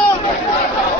Brasil!